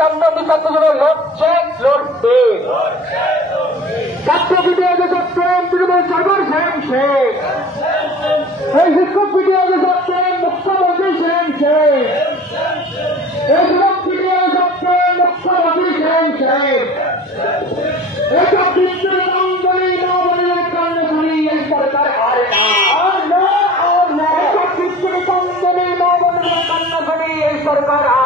কান্নাটি ছাত্র লড়ছে লড়বে ছাত্র বিডিওকে ছাত্রেন তৃণমূল সরকার সেন শেখ এই শিক্ষক বিডিওকে ছাত্রেন মুখ্যমন্ত্রী সেন শেখ এই শিক্ষক বিডিওকে ছাত্রেন মুখ্যমন্ত্রী সেন শেখ এইসব বিদ্যুৎ আন্দোলন নবনের কান্না শুনি এই সরকার হারে না এইসব বিদ্যুৎ আন্দোলন নবনের কান্না শুনি এই সরকার